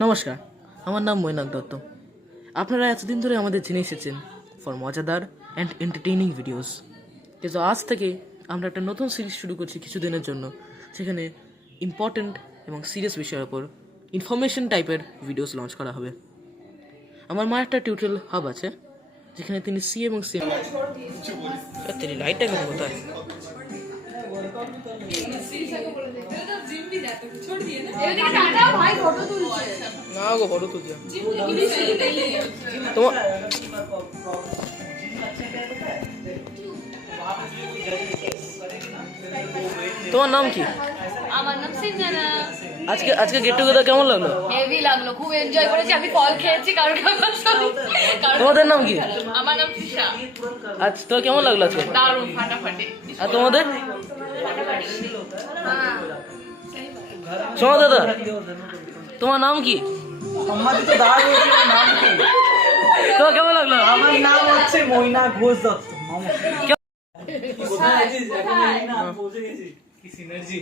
নমস্কার, আমার নাম মৈনাক দত্ত। আপনারা এতদিন ধরে আমাদের জেনে এসেছেন ফর মজাদার অ্যান্ড এন্টারটেইনিং ভিডিওস। কিন্তু আজ থেকে আমরা একটা নতুন সিরিজ শুরু করছি কিছুদিনের জন্য, সেখানে ইম্পর্ট্যান্ট এবং সিরিয়াস বিষয়ের ওপর ইনফরমেশন টাইপের ভিডিওস লঞ্চ করা হবে। আমার মা একটা টিউটোরিয়াল হাব আছে, যেখানে তিনি সি এবং সি তিনি লাইটটা কেন কোথায় না গো ফটো তুলছে তোমার তোমার নাম কি? আমার নাম সিনজানা। আজকে গেট টুগেদার কেমন লাগলো? হেভি লাগলো, খুব এনজয় করেছি। আমি ফল খেয়েছি কারণ তোমাদের নাম কি? আমার নাম তৃষা। আচ্ছা, তো কেমন লাগলো আজকে? দারুণ, ফাটাফাটি। আর তোমাদের? সোমা দাদা, তোমার নাম কি? সম্মানিত দাদা, নাম কি? তো কেমন লাগলো? আমার নাম হচ্ছে মৈনা ঘোষ দত্ত। কোথায় আছিস? এখন এই না পৌঁছে গেছি। কি সিনার্জি?